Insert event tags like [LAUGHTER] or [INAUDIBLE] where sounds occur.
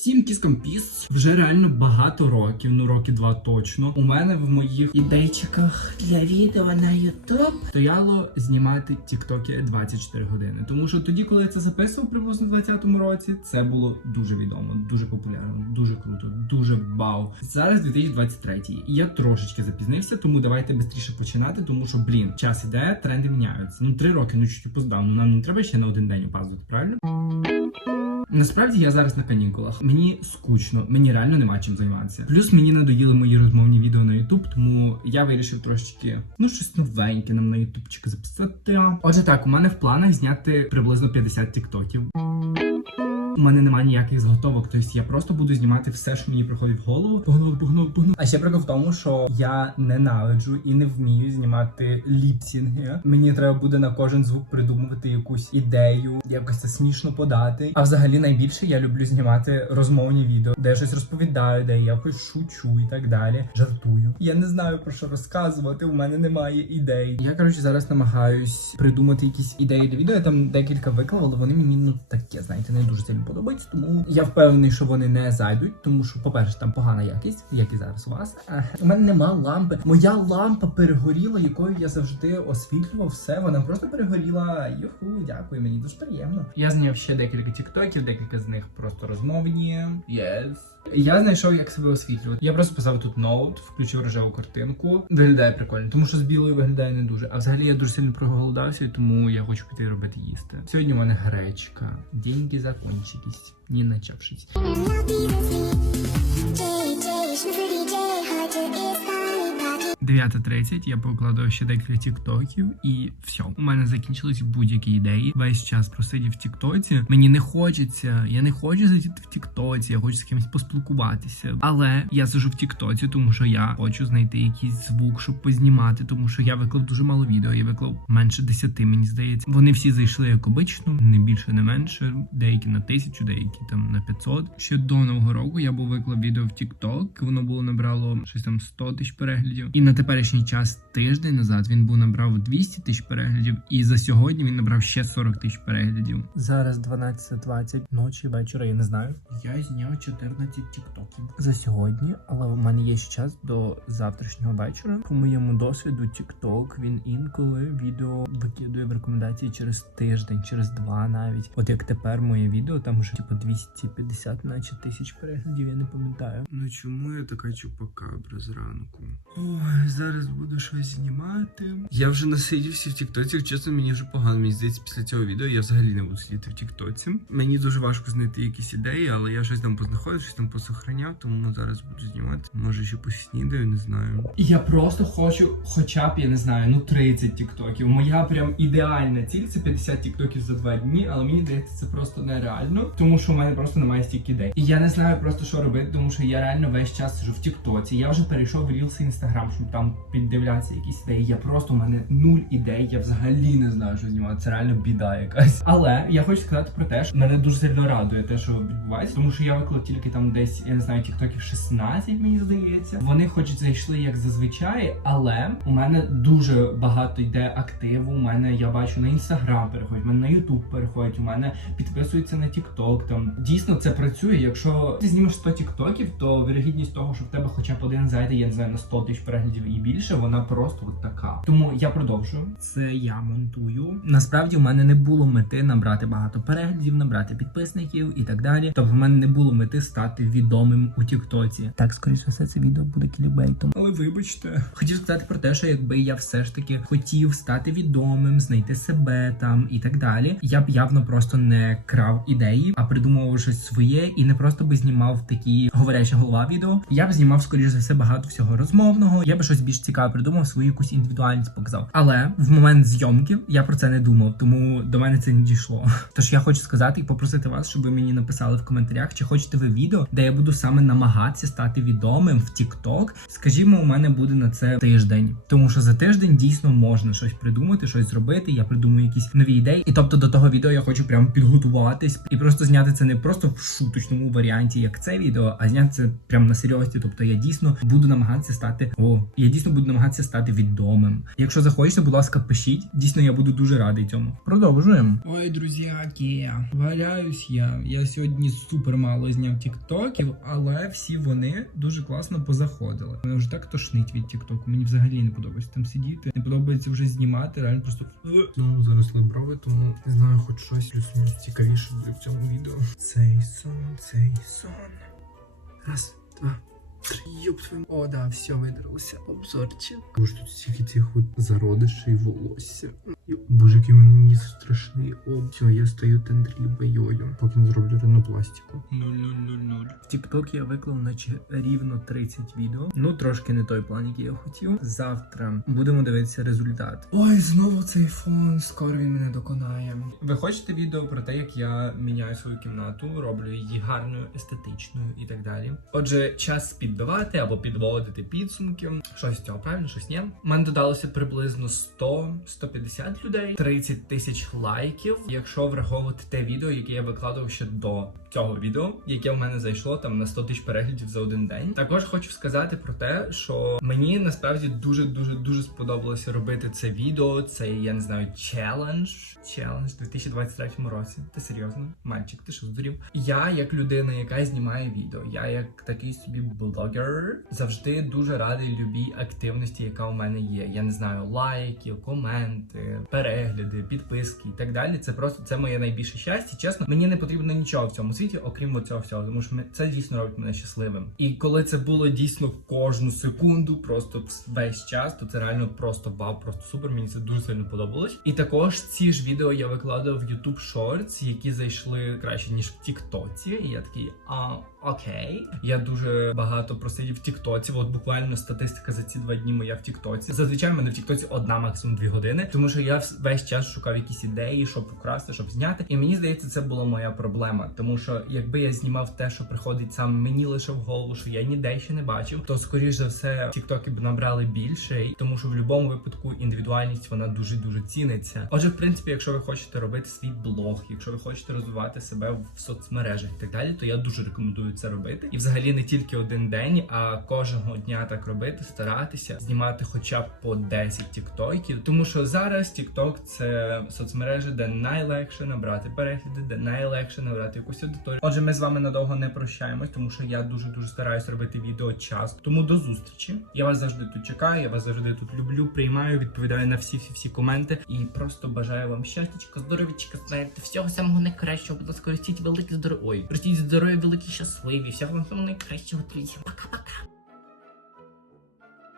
Всім кіскам піс вже реально багато років, ну роки два точно. У мене в моїх ідейчиках для відео на Ютуб стояло знімати тіктоки 24 години. Тому що тоді, коли я це записував приблизно в 20-му році, це було дуже відомо, дуже популярно, дуже круто, дуже вау. Зараз 2023 і я трошечки запізнився, тому давайте швидше починати, тому що блін, час іде, тренди міняються. Ну три роки, ну чуть поздав. Ну нам не треба ще на один день опаздувати, правильно? Насправді я зараз на канікулах. Мені скучно, мені реально нема чим займатися. Плюс мені надоїли мої розмовні відео на Ютуб, тому я вирішив трошечки ну щось новеньке нам на Ютубчик записати. Отже, так, у мене в планах зняти приблизно 50 тіктоків. У мене немає ніяких зготовок, тобто я просто буду знімати все, що мені приходить в голову. Погнав, погнав, погнав. А ще прикол в тому, що я ненавиджу і не вмію знімати ліпсінги. Мені треба буде на кожен звук придумувати якусь ідею, якось це смішно подати. А взагалі найбільше я люблю знімати розмовні відео, де я щось розповідаю, де я якось шучу і так далі. Жартую. Я не знаю про що розказувати. У мене немає ідей. Я коротше зараз намагаюсь придумати якісь ідеї для відео. Я там декілька виклав, але вони мені ну таке, знаєте, не дуже сильно подобаються. Тому я впевнений, що вони не зайдуть, тому що, по-перше, там погана якість, як і зараз у вас. У мене нема лампи. Моя лампа перегоріла, якою я завжди освітлював все. Вона просто перегоріла. Юху, дякую, мені дуже приємно. Я зняв ще декілька тіктоків, декілька з них просто розмовні. Yes. Я знайшов, як себе освітлювати. Я просто писав тут ноут, включив рожеву картинку. Виглядає прикольно, тому що з білою виглядає не дуже. А взагалі я дуже сильно проголодався, тому я хочу піти робити їсти. Сьогодні у мене гречка. Деньги закончились. Не начавшись. 9.30 я покладав ще декілька тіктоків, і все. У мене закінчились будь-які ідеї. Весь час просидів в тіктоці. Мені не хочеться, я не хочу сидіти в тіктоці, я хочу з кимось поспілкуватися. Але я сижу в тіктоці, тому що я хочу знайти якийсь звук, щоб познімати, тому що я виклав дуже мало відео. Я виклав менше 10, мені здається. Вони всі зайшли як обично, не більше, не менше. Деякі на тисячу, деякі там на 500. Ще до нового року я був виклав відео в тікток. Воно було набрало щось там 100 тисяч переглядів. І на теперішній час тиждень назад він був набрав 200 тисяч переглядів, і за сьогодні він набрав ще 40 тисяч переглядів. Зараз 12.20 ночі, вечора. Я не знаю. Я зняв 14 тіктоків за сьогодні, але у мене є ще час до завтрашнього вечора. По моєму досвіду, тікток він інколи відео викидує в рекомендації через тиждень, через два навіть. От як тепер моє відео, там вже типу 250 наче тисяч переглядів, я не пам'ятаю. Ну чому я така чупакабра зранку? Ой, зараз буду щось знімати. Я вже насидівся в Тіктоці. Чесно, мені вже погано. Мені здається, після цього відео я взагалі не буду сидіти в Тіктоці. Мені дуже важко знайти якісь ідеї, але я щось там познаходив, щось там посохраняв, тому зараз буду знімати. Може ще поснідаю, не знаю. Я просто хочу, хоча б я не знаю, ну 30 тіктоків. Моя прям ідеальна ціль це 50 тіктоків за два дні, але мені здається, це просто нереально, тому що у мене просто немає стільки ідей. І я не знаю просто що робити, тому що я реально весь час сижу в Тіктоці. Я вже перейшов в Reels Instagram, щоб там піддивлятися якісь ідеї. Я просто у мене нуль ідей. Я взагалі не знаю, що знімати. Це реально біда якась. Але я хочу сказати про те, що мене дуже сильно радує те, що відбувається, тому що я виклав тільки там десь, я не знаю, тіктоків 16, мені здається. Вони хоч зайшли як зазвичай, але у мене дуже багато йде активу. У мене я бачу на інстаграм переходять, у мене на Ютуб переходять, у мене підписуються на Тікток. Там дійсно це працює. Якщо ти знімеш 100 тіктоків, то вірогідність того, що в тебе хоча б один зайде, я не знаю, на 100 тисяч переглядів і більше, вона просто от така. Тому я продовжую. Це я монтую. Насправді у мене не було мети набрати багато переглядів, набрати підписників і так далі. Тобто в мене не було мети стати відомим у Тіктоці. Так, скоріше все, це відео буде кілібейтом. Але вибачте, хотів сказати про те, що якби я все ж таки хотів стати відомим, знайти себе там і так далі, я б явно просто не крав ідеї, а придумував щось своє і не просто би знімав такі говоряча голова відео. Я б знімав скоріше за все багато всього розмовного. Я би щось більш цікаве придумав, свою якусь індивідуальність показав. Але в момент зйомки я про це не думав, тому до мене це не дійшло. [LAUGHS] Тож я хочу сказати і попросити вас, щоб ви мені написали в коментарях, чи хочете ви відео, де я буду саме намагатися стати відомим в TikTok. Скажімо, у мене буде на це тиждень, тому що за тиждень дійсно можна щось придумати, щось зробити. Я придумаю якісь нові ідеї. І тобто до того відео я хочу прям підготуватись і просто зняти це не просто в шуточному варіанті, як це відео, а зняти це прям на серйозні. Тобто я дійсно буду намагатися стати. О, я дійсно буду намагатися стати відомим. Якщо захочете, будь ласка, пишіть. Дійсно, я буду дуже радий цьому. Продовжуємо. Ой, друзяки, валяюсь я. Я сьогодні супер мало зняв тіктоків, але всі вони дуже класно позаходили. Мене вже так тошнить від тіктоку. Мені взагалі не подобається там сидіти. Не подобається вже знімати. Реально просто ну заросли брови, тому не знаю, хоч щось плюс-мінус цікавіше буде в цьому відео. Цей сон, цей сон. Раз, два. Йоп твою. О, да, все видралося. Обзорчик. Боже, тут стільки цих от зародишей волосся. Боже, який він мені страшний. О, все, я стаю тендрібайою. Поки не зроблю ринопластику. 0000. В TikTok я виклав наче рівно 30 відео. Ну, трошки не той план, який я хотів. Завтра будемо дивитися результат. Ой, знову цей фон. Скоро він мене доконає. Ви хочете відео про те, як я міняю свою кімнату, роблю її гарною, естетичною і так далі. Отже, час підбивати або підводити підсумки. Щось з цього правильно, щось ні. У мене додалося приблизно 100-150 людей, 30 тисяч лайків. Якщо враховувати те відео, яке я викладав ще до цього відео, яке в мене зайшло там на 100 тисяч переглядів за один день. Також хочу сказати про те, що мені насправді дуже дуже дуже сподобалося робити це відео. Цей я не знаю челендж. Челендж у 2023 році. Ти серйозно? Мальчик, ти що здурів? Я, як людина, яка знімає відео, я як такий собі блогер, завжди дуже радий любій активності, яка у мене є. Я не знаю, лайки, коменти, перегляди, підписки і так далі. Це просто це моє найбільше щастя. Чесно, мені не потрібно нічого в цьому світі, окрім цього всього, тому що це дійсно робить мене щасливим. І коли це було дійсно кожну секунду, просто весь час, то це реально просто вау, просто супер. Мені це дуже сильно подобалось. І також ці ж відео я викладав в YouTube Shorts, які зайшли краще ніж в Тіктоці. І я такий, а окей. Я дуже багато просидів в Тіктоці. От буквально статистика за ці два дні моя в Тіктоці. Зазвичай в мене в Тіктоці одна, максимум дві години, тому що я весь час шукав якісь ідеї, щоб украсти, щоб зняти. І мені здається, це була моя проблема. Тому що якби я знімав те, що приходить сам мені лише в голову, що я ніде ще не бачив, то скоріш за все тіктоки б набрали більше, тому що в будь-якому випадку індивідуальність вона дуже дуже ціниться. Отже, в принципі, якщо ви хочете робити свій блог, якщо ви хочете розвивати себе в соцмережах і так далі, то я дуже рекомендую це робити. І взагалі не тільки один день, а кожного дня так робити, старатися знімати хоча б по 10 тіктоків. Тому що зараз тікток це соцмережа, де найлегше набрати перегляди, де найлегше набрати якусь аудиторію. Отже, ми з вами надовго не прощаємось, тому що я дуже дуже стараюсь робити відео часто. Тому до зустрічі. Я вас завжди тут чекаю. Я вас завжди тут люблю, приймаю, відповідаю на всі всі всі коменти і просто бажаю вам щастячка, здоров'ячка, знаєте, всього самого найкращого. Будь ласка, ростіть велике здоров'я. Ой, ростіть здоров'я, великі щасливі. Всього вам найкращого, друзі. Пока-пока.